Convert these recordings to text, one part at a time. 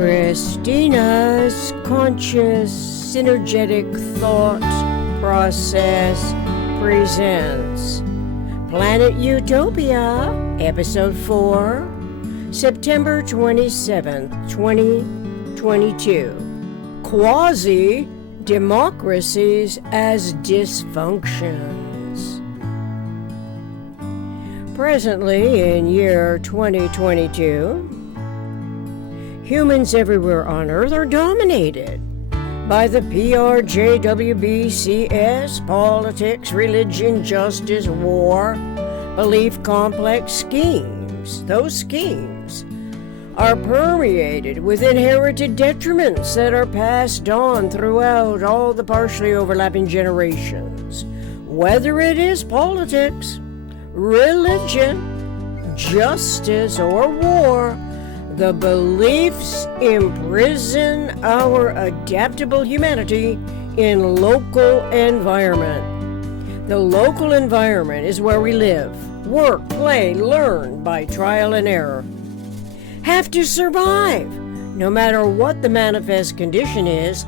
Christina's conscious, synergetic thought process presents Planet Utopia, Episode 4, September 27th, 2022. Quasi, Democracies as Dysfunctions. Presently, in year 2022, humans everywhere on Earth are dominated by the PRJWBCS, politics, religion, justice, war, belief complex schemes. Those schemes are permeated with inherited detriments that are passed on throughout all the partially overlapping generations. Whether it is politics, religion, justice, or war, the beliefs imprison our adaptable humanity in local environment. The local environment is where we live, work, play, learn by trial and error. Have to survive, no matter what the manifest condition is,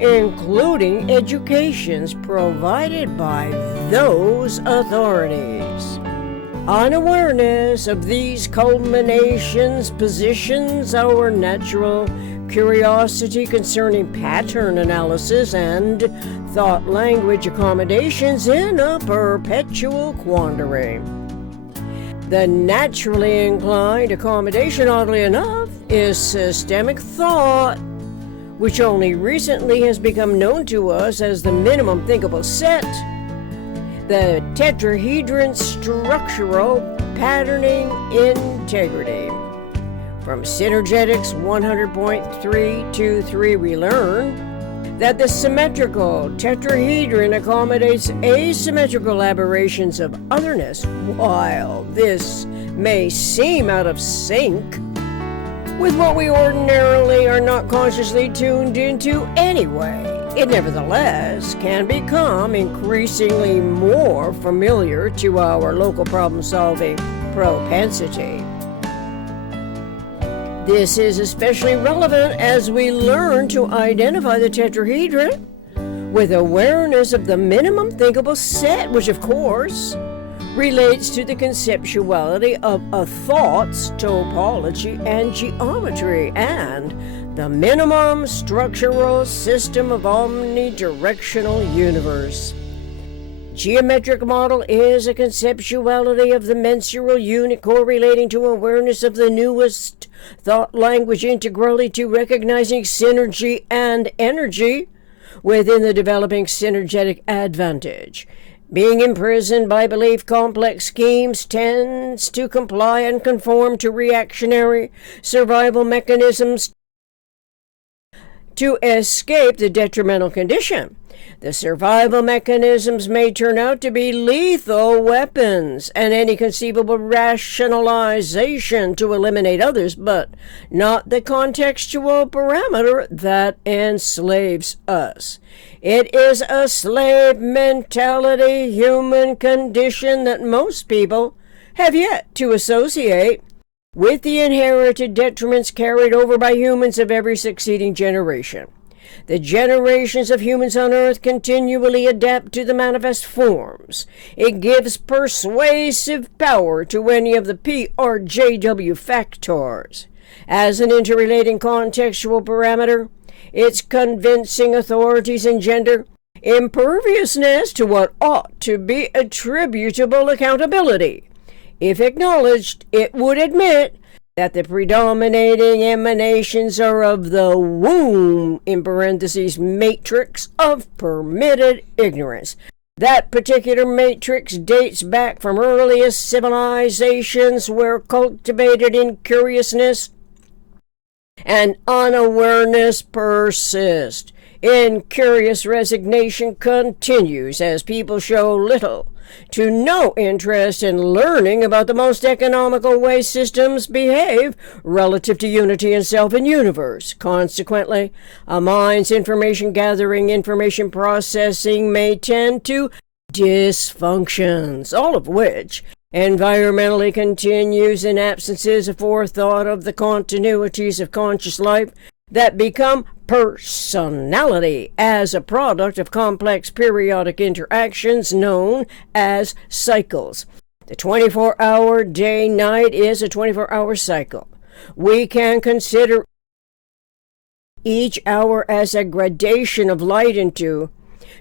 including educations provided by those authorities. Unawareness of these culminations positions our natural curiosity concerning pattern analysis and thought-language accommodations in a perpetual quandary. The naturally inclined accommodation, oddly enough, is systemic thought, which only recently has become known to us as the minimum thinkable set. The tetrahedron structural patterning integrity. From Synergetics 100.323, we learn that the symmetrical tetrahedron accommodates asymmetrical aberrations of otherness. While this may seem out of sync with what we ordinarily are not consciously tuned into anyway, it nevertheless can become increasingly more familiar to our local problem-solving propensity. This is especially relevant as we learn to identify the tetrahedron with awareness of the minimum thinkable set, which of course relates to the conceptuality of a thought's topology and geometry, and the minimum structural system of omnidirectional universe. Geometric model is a conceptuality of the mensural unit correlating to awareness of the newest thought language integrally to recognizing synergy and energy within the developing synergetic advantage. Being imprisoned by belief complex schemes tends to comply and conform to reactionary survival mechanisms to escape the detrimental condition. The survival mechanisms may turn out to be lethal weapons and any conceivable rationalization to eliminate others, but not the contextual parameter that enslaves us. It is a slave mentality human condition that most people have yet to associate with the inherited detriments carried over by humans of every succeeding generation. The generations of humans on Earth continually adapt to the manifest forms. It gives persuasive power to any of the PRJW factors. As an interrelating contextual parameter, its convincing authorities engender imperviousness to what ought to be attributable accountability. If acknowledged, it would admit that the predominating emanations are of the womb, in parentheses, matrix of permitted ignorance. That particular matrix dates back from earliest civilizations where cultivated incuriousness and unawareness persist. Incurious resignation continues as people show little to no interest in learning about the most economical way systems behave relative to unity and self and universe. Consequently, a mind's information gathering, information processing may tend to dysfunctions, all of which environmentally continues in absences of forethought of the continuities of conscious life that become personality as a product of complex periodic interactions known as cycles. The 24-hour day-night is a 24-hour cycle. We can consider each hour as a gradation of light into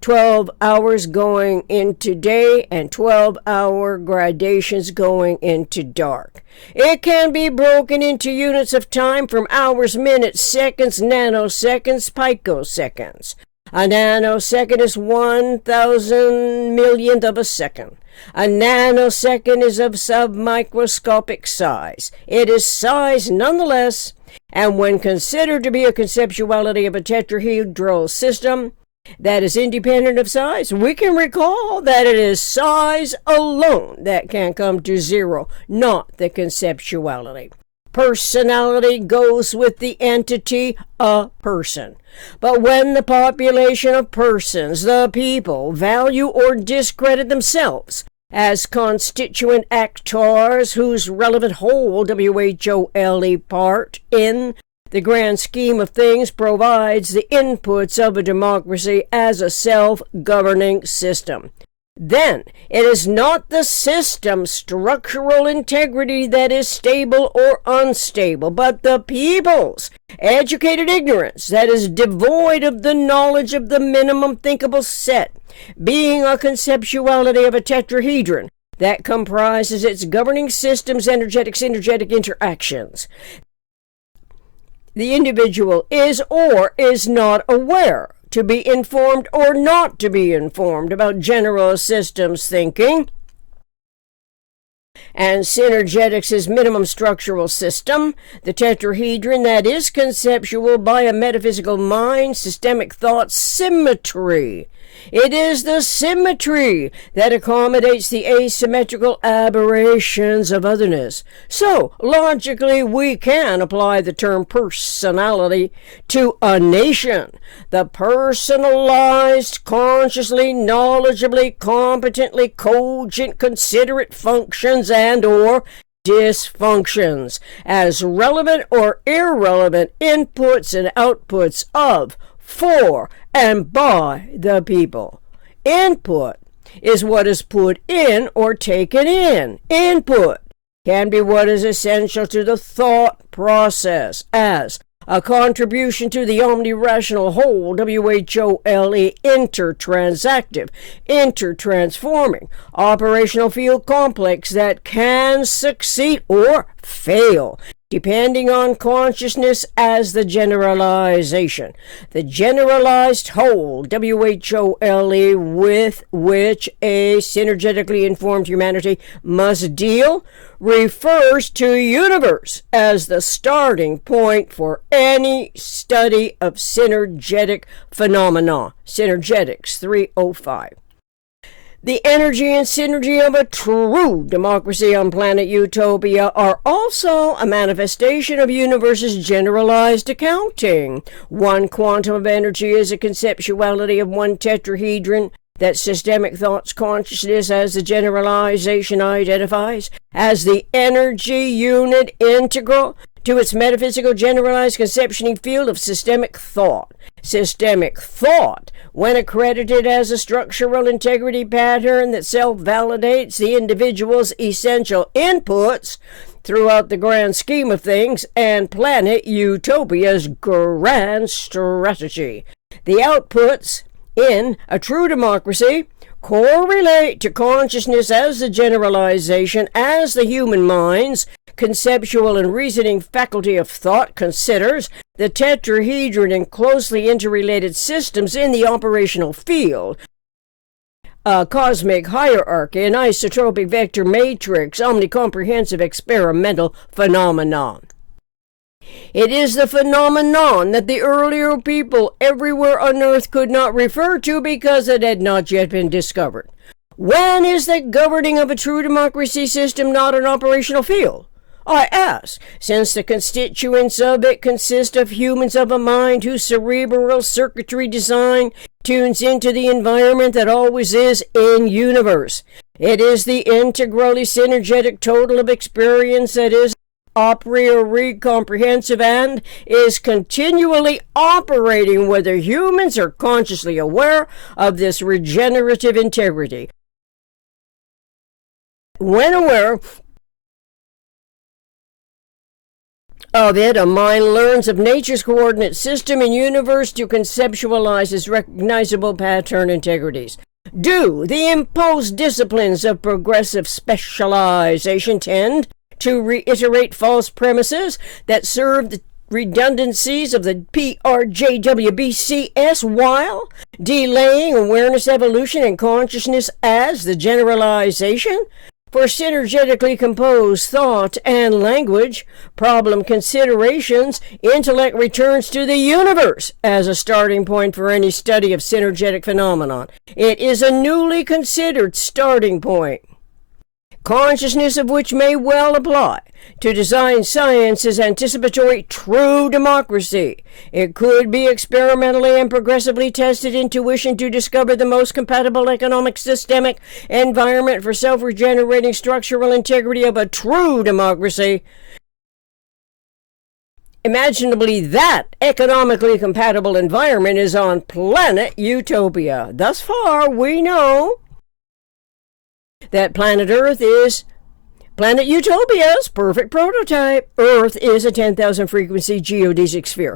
12 hours going into day and 12-hour gradations going into dark. It can be broken into units of time from hours, minutes, seconds, nanoseconds, picoseconds. A nanosecond is 1,000 millionth of a second. A nanosecond is of submicroscopic size. It is size nonetheless, and when considered to be a conceptuality of a tetrahedral system that is independent of size, we can recall that it is size alone that can come to zero, not the conceptuality. Personality goes with the entity, a person. But when the population of persons, the people, value or discredit themselves as constituent actors whose relevant whole, WHOLE, part in the grand scheme of things provides the inputs of a democracy as a self-governing system, then it is not the system's structural integrity that is stable or unstable, but the people's educated ignorance that is devoid of the knowledge of the minimum thinkable set, being a conceptuality of a tetrahedron that comprises its governing system's energetic synergetic interactions. The individual is or is not aware, to be informed or not to be informed about general systems thinking, and synergetics' minimum structural system, the tetrahedron that is conceptual by a metaphysical mind, systemic thought, symmetry. It is the symmetry that accommodates the asymmetrical aberrations of otherness. So, logically, we can apply the term personality to a nation. The personalized, consciously, knowledgeably, competently, cogent, considerate functions and or dysfunctions as relevant or irrelevant inputs and outputs of, for, and by the people. Input is what is put in or taken in. Input can be what is essential to the thought process as a contribution to the omni-rational whole, WHOLE, intertransactive, intertransforming, operational field complex that can succeed or fail, depending on consciousness as the generalization. The generalized whole, WHOLE, with which a synergetically informed humanity must deal, refers to universe as the starting point for any study of synergetic phenomena. Synergetics 305. The energy and synergy of a true democracy on Planet Utopia are also a manifestation of universe's generalized accounting. One quantum of energy is a conceptuality of one tetrahedron that systemic thought's consciousness as the generalization identifies as the energy unit integral to its metaphysical generalized conceptioning field of systemic thought. Systemic thought, when accredited as a structural integrity pattern that self-validates the individual's essential inputs throughout the grand scheme of things and Planet Utopia's grand strategy. The outputs in a true democracy correlate to consciousness as the generalization as the human mind's conceptual and reasoning faculty of thought considers the tetrahedron and closely interrelated systems in the operational field, a cosmic hierarchy, an isotropic vector matrix, omnicomprehensive experimental phenomenon. It is the phenomenon that the earlier people everywhere on Earth could not refer to because it had not yet been discovered. When is the governing of a true democracy system not an operational field? I ask, since the constituents of it consist of humans of a mind whose cerebral circuitry design tunes into the environment that always is in universe. It is the integrally synergetic total of experience that is a priori comprehensive and is continually operating whether humans are consciously aware of this regenerative integrity. When aware of it, a mind learns of nature's coordinate system and universe to conceptualize its recognizable pattern integrities. Do the imposed disciplines of progressive specialization tend to reiterate false premises that serve the redundancies of the PRJWBCS while delaying awareness evolution and consciousness as the generalization? For synergetically composed thought and language, problem considerations, intellect returns to the universe as a starting point for any study of synergetic phenomenon. It is a newly considered starting point, consciousness of which may well apply to design science's anticipatory true democracy. It could be experimentally and progressively tested intuition to discover the most compatible economic systemic environment for self-regenerating structural integrity of a true democracy. Imaginably, that economically compatible environment is on Planet Utopia. Thus far, we know that planet Earth is Planet Utopia's perfect prototype. Earth is a 10,000 frequency geodesic sphere.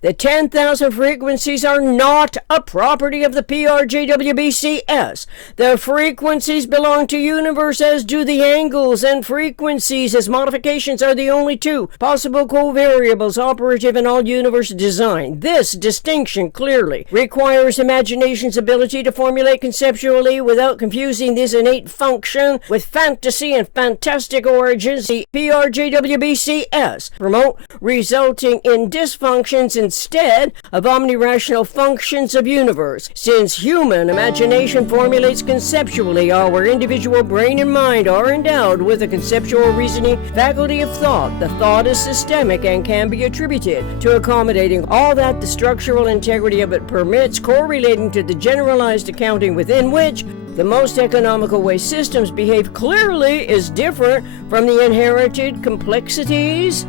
The 10,000 frequencies are not a property of the PRJWBCS. The frequencies belong to universe, as do the angles and frequencies, as modifications are the only two possible covariables operative in all universe design. This distinction clearly requires imagination's ability to formulate conceptually without confusing this innate function with fantasy and fantastic origins. The PRJWBCS promote resulting in dysfunctions instead of omnirational functions of universe. Since human imagination formulates conceptually, our individual brain and mind are endowed with a conceptual reasoning faculty of thought. The thought is systemic and can be attributed to accommodating all that the structural integrity of it permits, correlating to the generalized accounting within which the most economical way systems behave clearly is different from the inherited complexities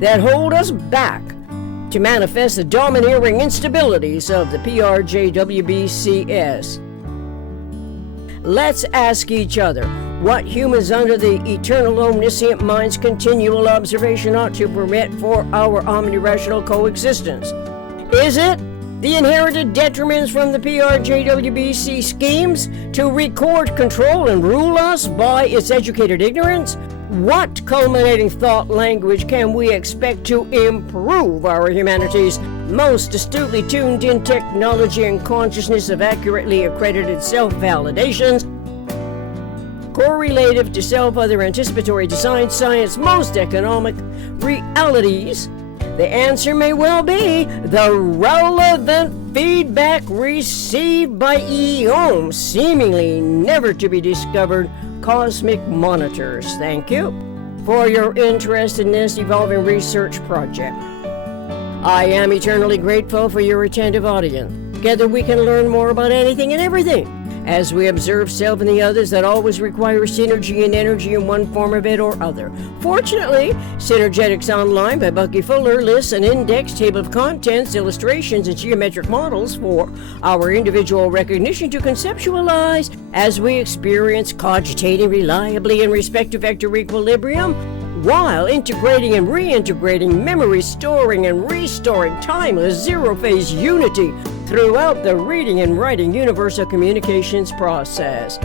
that hold us back to manifest the domineering instabilities of the PRJWBCS. Let's ask each other what humans under the eternal omniscient mind's continual observation ought to permit for our omnirational coexistence. Is it the inherited detriments from the PRJWBC schemes to record, control, and rule us by its educated ignorance? What culminating thought language can we expect to improve our humanity's most astutely tuned in technology and consciousness of accurately accredited self-validations, correlative to self-other anticipatory design science most economic realities? The answer may well be the relevant feedback received by eons, seemingly never to be discovered cosmic monitors. Thank you for your interest in this evolving research project. I am eternally grateful for your attentive audience. Together we can learn more about anything and everything as we observe self and the others that always require synergy and energy in one form of it or other. Fortunately, Synergetics Online by Bucky Fuller lists an index, table of contents, illustrations, and geometric models for our individual recognition to conceptualize as we experience cogitating reliably in respect to vector equilibrium, while integrating and reintegrating memory, storing and restoring timeless zero-phase unity throughout the reading and writing universal communications process.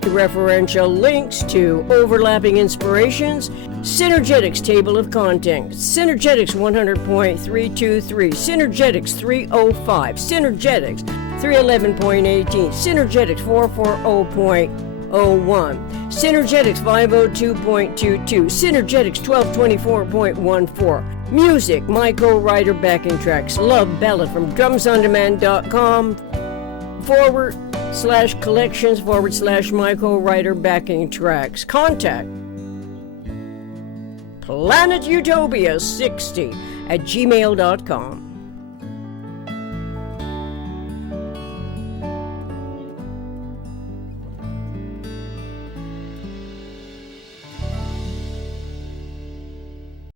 Referential links to overlapping inspirations, Synergetics table of contents, Synergetics 100.323, Synergetics 305, Synergetics 311.18, Synergetics 440.01, Synergetics 502.22, Synergetics 1224.14, music, my co-writer backing tracks, Love Ballad from drumsondemand.com /collections /my co-writer backing tracks. Contact Planet Utopia 60 @gmail.com.